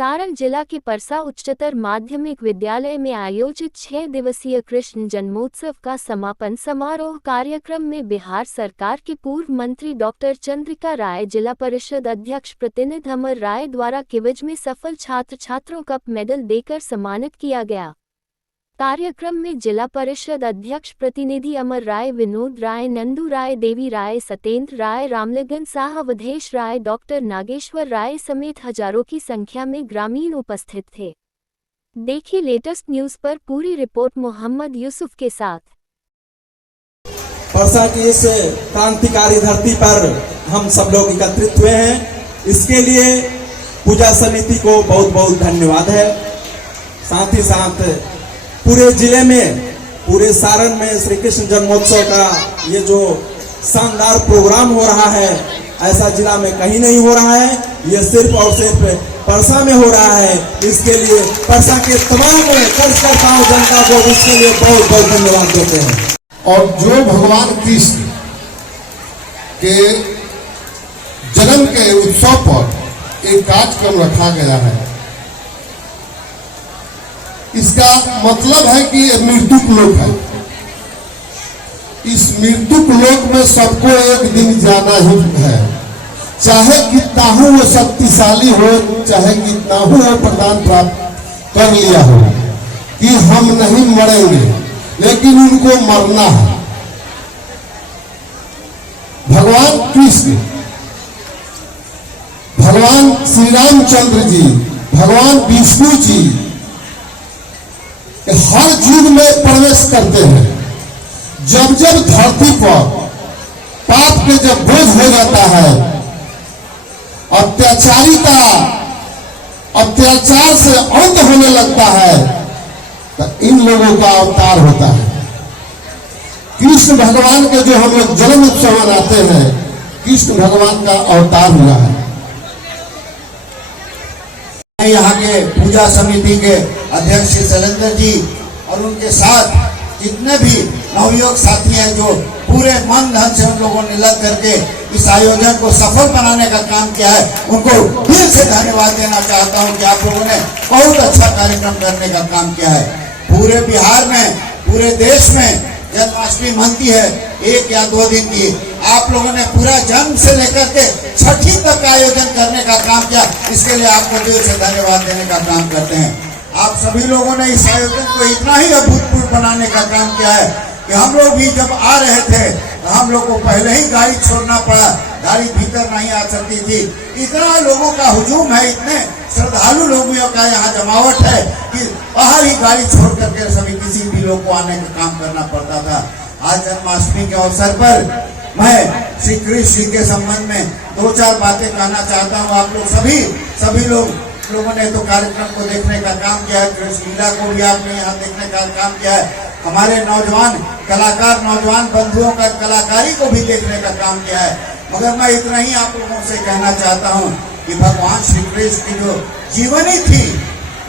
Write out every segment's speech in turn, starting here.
सारण जिला के परसा उच्चतर माध्यमिक विद्यालय में आयोजित 6 दिवसीय कृष्ण जन्मोत्सव का समापन समारोह कार्यक्रम में बिहार सरकार के पूर्व मंत्री डॉक्टर चंद्रिका राय, जिला परिषद अध्यक्ष प्रतिनिधि अमर राय द्वारा क्विज में सफल छात्रों को मेडल देकर सम्मानित किया गया। कार्यक्रम में जिला परिषद अध्यक्ष प्रतिनिधि अमर राय, विनोद राय, नंदू राय, देवी राय, सत्येंद्र राय, रामलगन साह, अवधेश राय, डॉक्टर नागेश्वर राय समेत हजारों की संख्या में ग्रामीण उपस्थित थे। देखिए लेटेस्ट न्यूज पर पूरी रिपोर्ट मोहम्मद यूसुफ के साथ। परसा की इस क्रांतिकारी धरती पर हम सब लोग एकत्रित हुए हैं, इसके लिए पूजा समिति को बहुत बहुत धन्यवाद है। साथ ही साथ पूरे जिले में, पूरे सारण में श्री कृष्ण जन्मोत्सव का ये जो शानदार प्रोग्राम हो रहा है, ऐसा जिला में कहीं नहीं हो रहा है। ये सिर्फ और सिर्फ परसा में हो रहा है। इसके लिए परसा के तमाम कार्यकर्ताओं, जनता को इसके लिए बहुत बहुत धन्यवाद देते हैं। और जो भगवान कृष्ण के जन्म के उत्सव पर एक कार्यक्रम रखा गया है, इसका मतलब है कि ये मृत्युक लोक है। इस मृत्युक लोक में सबको एक दिन जाना ही है, चाहे कितना हो वो शक्तिशाली हो, चाहे कितना हो वो प्रदान प्राप्त कर लिया हो, कि हम नहीं मरेंगे, लेकिन उनको मरना है। भगवान कृष्ण, भगवान श्री रामचंद्र जी, भगवान विष्णु जी हर युग में प्रवेश करते हैं। जब जब धरती पर पाप के जब बोझ हो जाता है, अत्याचारी का अत्याचार से अंत होने लगता है, तो इन लोगों का अवतार होता है। कृष्ण भगवान के जो हम लोग जन्म उत्सव मनाते हैं, कृष्ण भगवान का अवतार हुआ है। यहाँ के पूजा समिति के अध्यक्ष शैलेंद्र जी और उनके साथ जितने भी नवयुवक साथी हैं, जो पूरे मन धन से उन लोगों ने लग करके इस आयोजन को सफल बनाने का काम किया है, उनको दिल से धन्यवाद देना चाहता हूं कि आप लोगों ने बहुत अच्छा कार्यक्रम करने का काम किया है। पूरे बिहार में, पूरे देश में जन्माष्टमी मनती है 1 या 2 दिन की। आप लोगों ने पूरा जन्म से लेकर के छठी तक आयोजन करने का काम किया, इसके लिए आपको दिल से धन्यवाद देने का काम करते हैं। आप सभी लोगों ने इस आयोजन को इतना ही अभूतपूर्व बनाने का काम किया है कि हम लोग भी जब आ रहे थे तो हम लोग को पहले ही गाड़ी छोड़ना पड़ा, गाड़ी भीतर नहीं आ सकती थी। इतना लोगों का हुजूम है, इतने श्रद्धालु लोगों का यहाँ जमावट है कि बाहर ही गाड़ी छोड़ करके सभी किसी भी लोग को आने का काम करना पड़ता था। आज जन्माष्टमी के अवसर पर मैं श्री कृष्ण के संबंध में 2-4 बातें कहना चाहता हूँ। आप लोग सभी लोगों ने तो कार्यक्रम को देखने का काम किया है, कृष्ण लीला को भी आपने यहाँ देखने का काम किया है। हमारे नौजवान कलाकार, नौजवान बंधुओं का कलाकारी को भी देखने का काम किया है। मगर मैं इतना ही आप लोगों से कहना चाहता हूँ कि भगवान श्री कृष्ण की जो जीवनी थी,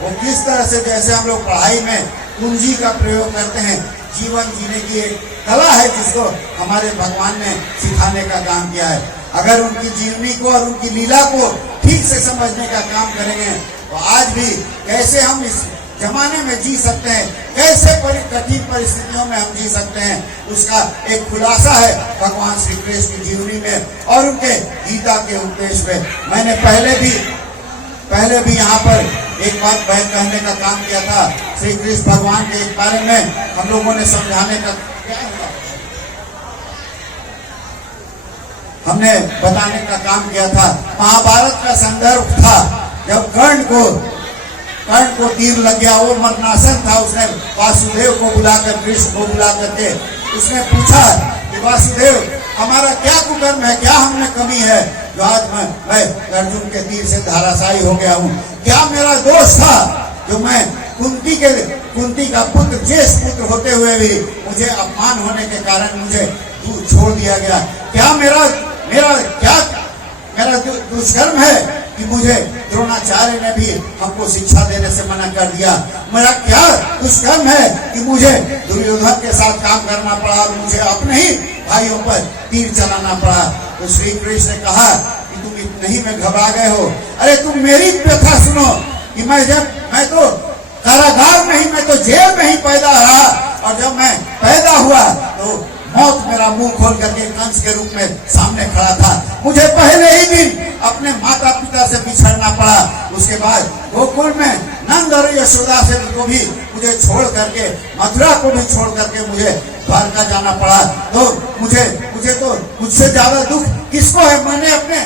वो किस तरह से, जैसे हम लोग पढ़ाई में पूंजी का प्रयोग करते हैं, जीवन जीने की एक कला है जिसको हमारे भगवान ने सिखाने का काम किया है। अगर उनकी जीवनी को और उनकी लीला को ठीक से समझने का काम करेंगे तो आज भी कैसे हम इस जमाने में जी सकते हैं, कैसे कठिन परिस्थितियों में हम जी सकते हैं, उसका एक खुलासा है भगवान श्री कृष्ण की जीवनी में और उनके गीता के उपदेश में। मैंने पहले भी यहाँ पर एक बात कहने का काम किया था। श्री कृष्ण भगवान के बारे में हम लोगों ने समझाने का, हमने बताने का काम किया था। महाभारत का संदर्भ था जब कर्ण को तीर लग गया, वो मरणासन था। उसने वासुदेव को बुलाकर, कृष्ण को बुला करके उसने पूछा कि वासुदेव, हमारा क्या कुकर्म है, क्या हमने कमी है जो आज मैं अर्जुन के तीर से धराशायी हो गया हूँ? क्या मेरा दोष था जो मैं कुंती का पुत्र, ज्येष्ठ पुत्र होते हुए भी मुझे अपमान होने के कारण मुझे छोड़ दिया गया? क्या मेरा दुष्कर्म है कि मुझे द्रोणाचार्य ने भी हमको शिक्षा देने से मना कर दिया? मेरा क्या दुष्कर्म है कि मुझे दुर्योधन के साथ काम करना पड़ा और मुझे अपने ही भाइयों पर तीर चलाना पड़ा? तो श्री कृष्ण ने कहा कि तुम इतने ही में घबरा गए हो। अरे तुम मेरी व्यथा सुनो, कि मैं तो कारागार में ही, मैं तो जेल में ही पैदा रहा, और जब मैं पैदा हुआ तो मौत मेरा मुंह खोल करके कंस के रूप में सामने खड़ा था। मुझे पहले ही दिन अपने माता पिता से बिछड़ना पड़ा। उसके बाद गोकुल में नंद और यशोदा से को भी मुझे छोड़ करके, मथुरा को भी छोड़ करके मुझे द्वारका जाना पड़ा। तो मुझे तो मुझसे ज्यादा दुख किसको है? मैंने अपने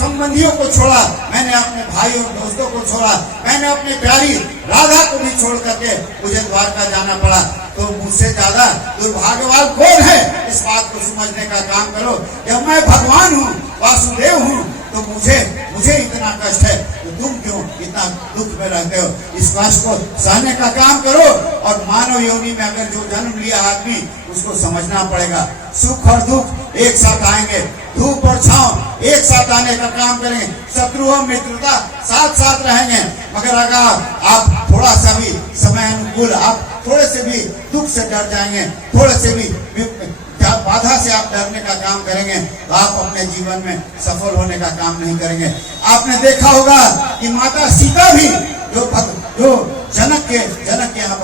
संबंधियों को छोड़ा, मैंने अपने भाइयों दोस्तों को छोड़ा, मैंने अपनी प्यारी राधा को भी छोड़ करके मुझे द्वारका जाना पड़ा। तो मुझसे ज्यादा दुर्भाग्यवान कौन है? इस बात को समझने का काम करो। जब मैं भगवान हूँ, वासुदेव हूँ, तो मुझे इतना कष्ट है, तो तुम क्यों इतना दुख में रहते हो? इस कष्ट को सहने का काम करो। और मानव योनि में अगर जो जन्म लिया आदमी, उसको समझना पड़ेगा सुख और दुख एक साथ आएंगे, धूप और छांव एक साथ आने का काम करेंगे, शत्रु और मित्रता साथ साथ रहेंगे। मगर अगर आप थोड़ा सा भी समय अनुकूल, आप थोड़े से भी दुख से डर जाएंगे, थोड़े से भी बाधा से आप डरने का काम करेंगे, तो आप अपने जीवन में सफल होने का काम नहीं करेंगे। आपने देखा होगा कि माता सीता भी जो जनक के यहाँ,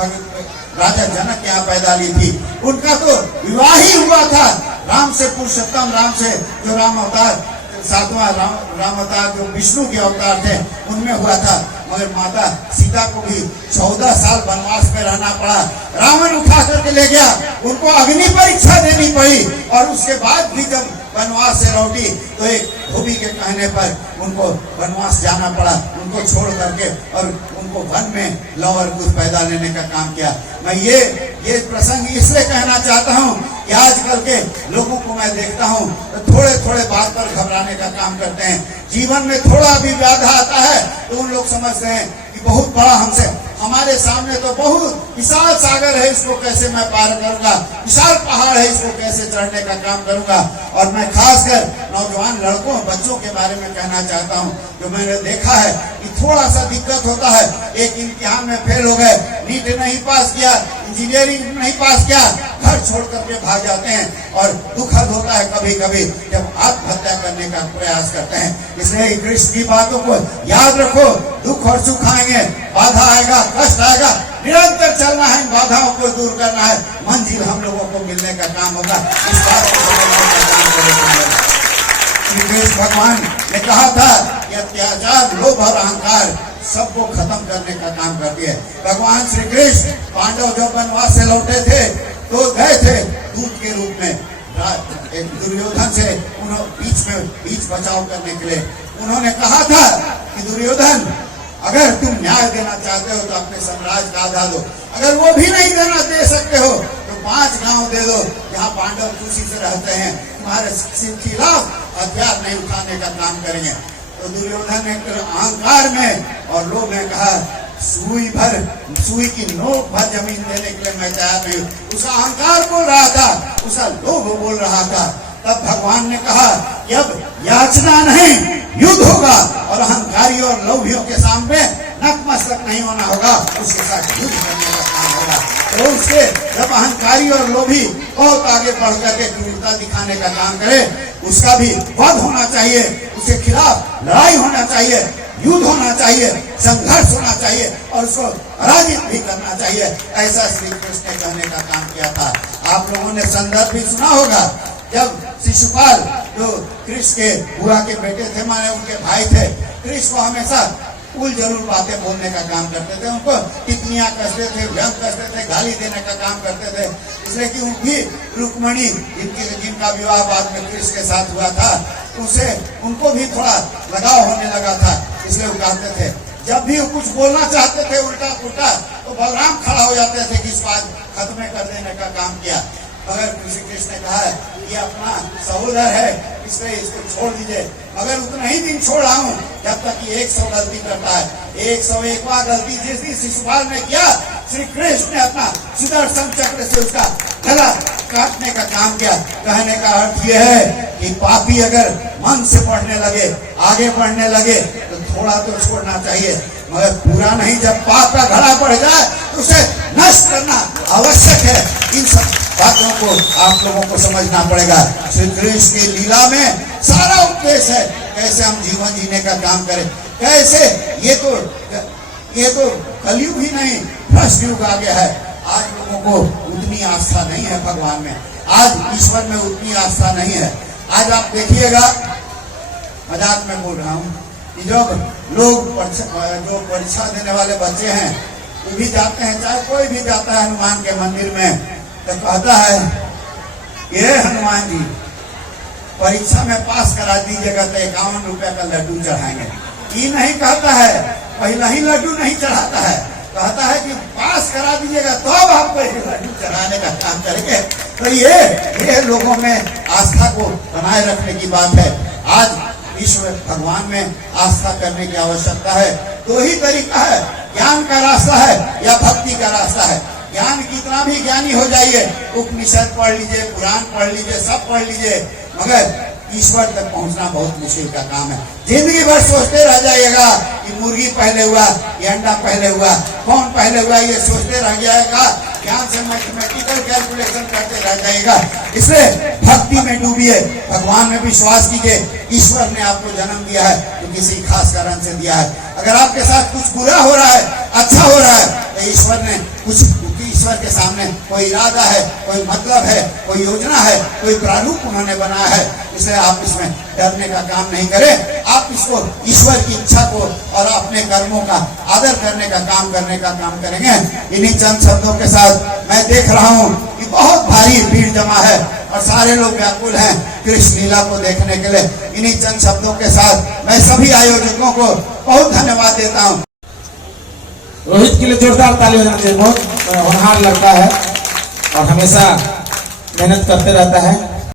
राजा जनक के यहाँ पैदा ली थी, उनका तो विवाह ही हुआ था राम से, पुरुषोत्तम राम से, जो राम अवतार, सातवां राम अवतार जो विष्णु के अवतार थे, उनमें हुआ था। मगर माता सीता को भी 14 साल वनवास में रहना पड़ा। रावण उठा करके ले गया, उनको अग्नि परीक्षा देनी पड़ी, और उसके बाद भी जब वनवास से लौटी तो एक धोबी के कहने पर उनको वनवास जाना पड़ा, उनको छोड़ करके, और उनको वन में लौ और कुछ पैदा लेने का काम किया। मैं ये प्रसंग इसलिए कहना चाहता हूँ कि आजकल के लोगों को मैं देखता हूँ तो थोड़े बात पर घबराने का काम करते हैं। जीवन में थोड़ा भी बाधा आता है तो उन लोग समझते हैं कि बहुत बड़ा हमसे, हमारे सामने तो बहुत विशाल सागर है, इसको कैसे मैं पार करूंगा, विशाल पहाड़ है, इसको कैसे चढ़ने का काम करूंगा। और मैं खासकर नौजवान लड़कों, बच्चों के बारे में कहना चाहता हूं, जो मैंने देखा है कि थोड़ा सा दिक्कत होता है, एक इम्तिहान में फेल हो गए, नीट नहीं पास किया, इंजीनियरिंग नहीं पास किया, घर छोड़ करके भाग जाते हैं। और दुखद होता है कभी कभी जब आत्महत्या करने का प्रयास करते हैं। इसलिए कृष्ण की बातों को याद रखो, दुख और सुख आएंगे, बाधा आएगा, कष्ट आएगा, निरंतर चलना है, बाधाओं को दूर करना है, मंजिल हम लोगों को मिलने का काम होगा। इस बात को समझने का काम करें। श्री कृष्ण भगवान ने कहा था कि अत्याचार, लोभ और अहंकार सबको खत्म करने का काम करती है। भगवान श्री कृष्ण पांडव जब वनवास से लौटे थे तो गए थे दूत के रूप में एक दुर्योधन से, उन्होंने बीच बचाव करने के लिए उन्होंने कहा था कि दुर्योधन, अगर तुम न्याय देना चाहते हो तो अपने साम्राज्य का आधा दो, अगर वो भी नहीं दे सकते हो तो 5 गांव दे दो जहाँ पांडव खुशी से रहते हैं, तुम्हारे खिलाफ हथियार नहीं उठाने का काम करेंगे। तो दुर्योधन ने अहंकार में और लोभ में कहा, सुई की नोक भर जमीन देने के लिए मैं तैयार नहीं हूँ। उसका अहंकार बोल रहा था, उसका लोभ बोल रहा था। तब भगवान ने कहा कि अब याचना नहीं, युद्ध होगा, और अहंकारी और लोभियों के सामने नतमस्तक नहीं होना होगा, उसके साथ युद्ध करने का काम होगा। तो उसके जब अहंकारी और लोभी बहुत आगे बढ़ करके क्रूरता दिखाने का काम करे, उसका भी वध होना चाहिए, उसके खिलाफ लड़ाई होना चाहिए, युद्ध होना चाहिए, संघर्ष होना चाहिए, और उसको पराजित भी करना चाहिए। ऐसा श्री कृष्ण ने कहने का काम किया था। आप लोगों ने संदर्भ भी सुना होगा, जब शिशुपाल जो कृष्ण के बुआ के बेटे थे, माने उनके भाई थे, कृष्ण को हमेशा उल जरूर बातें बोलने का काम करते थे, उनको टिप्पणियां कसते थे, व्यंग कसते थे, गाली देने का काम करते थे। इसलिए कि उनकी रुक्मणी जिनका विवाह बाद में कृष्ण के साथ हुआ था, उनको भी थोड़ा लगाव होने लगा था। इसलिए वो कहते थे, जब भी वो कुछ बोलना चाहते थे उल्टा पुल्टा, तो बलराम खड़ा हो जाते थे कि इस बात खत्म कर देने का काम किया। मगर श्री कृष्ण ने कहा ये अपना सहोदर है, इसलिए इसको छोड़ दीजिए। मगर उतना ही दिन छोड़ रहा हूँ जब तक कि 100 गलती करता है। 101वां गलती जिस दिन शिशुपाल ने किया, श्री कृष्ण ने अपना सुदर्शन चक्र से उसका गला काटने का काम किया। कहने का अर्थ यह है कि पापी अगर मन से बढ़ने लगे, आगे बढ़ने लगे, तो थोड़ा तो छोड़ना चाहिए, मगर पूरा नहीं। जब पाप का घड़ा बढ़ जाए तो उसे नष्ट करना आवश्यक है। इन सब बातों को आप लोगों को समझना पड़ेगा। श्री कृष्ण की लीला में सारा उपदेश है कैसे हम जीवन जीने का काम करें। कैसे ये तो कलयुग ही नहीं भ्रष्ट युग आ गया है। आज लोगों को उतनी आस्था नहीं है भगवान में, आज ईश्वर में उतनी आस्था नहीं है। आज आप देखिएगा, मजाक में बोल रहा हूँ कि जब लोग जो परीक्षा देने वाले बच्चे हैं वो भी जाते हैं, चाहे कोई भी जाता है हनुमान के मंदिर में, तो कहता है ये हनुमान जी परीक्षा में पास करा दीजिएगा तो 51 रुपए का लड्डू चढ़ाएंगे। ये नहीं कहता है, पहला ही लड्डू नहीं चढ़ाता है, कहता है कि पास करा दीजिएगा तो अब आपको लड्डू चढ़ाने का काम करेंगे। तो ये लोगों में आस्था को बनाए रखने की बात है। आज ईश्वर भगवान में आस्था करने की आवश्यकता है। दो ही तरीका है, ज्ञान का रास्ता है या भक्ति का रास्ता है। ज्ञान कितना भी ज्ञानी हो जाइए, उपनिषद पढ़ लीजिए, पुराण पढ़ लीजिए, सब पढ़ लीजिए, मगर ईश्वर तक पहुंचना बहुत मुश्किल का काम है। जिंदगी भर सोचते रह जाइएगा कि मुर्गी पहले हुआ या अंडा पहले हुआ, कौन पहले हुआ, ये सोचते रह जाएगा। ज्ञान से मैथमेटिकल कैलकुलेशन करते रह जाएगा। इसलिए भक्ति में डूबिए, भगवान में विश्वास कीजिए। ईश्वर ने आपको जन्म दिया है तो किसी खास कारण से दिया है। अगर आपके साथ कुछ बुरा हो रहा है, अच्छा हो रहा है, तो ईश्वर ने ईश्वर के सामने कोई इरादा है, कोई मतलब है, कोई योजना है, कोई प्रारूप उन्होंने बनाया है। इसलिए आप इसमें डरने का काम नहीं करें। आप इसको ईश्वर की इच्छा को और अपने कर्मों का आदर करने का काम करेंगे। इन्हीं चंद शब्दों के साथ मैं देख रहा हूँ कि बहुत भारी भीड़ जमा है और सारे लोग व्याकुल हैं कृष्ण लीला को देखने के लिए। इन्हीं चंद शब्दों के साथ मैं सभी आयोजकों को बहुत धन्यवाद देता हूँ। रोहित के लिए जोरदार ताली बजाना चाहिए। बहुत होनहार लड़का है और हमेशा मेहनत करते रहता है।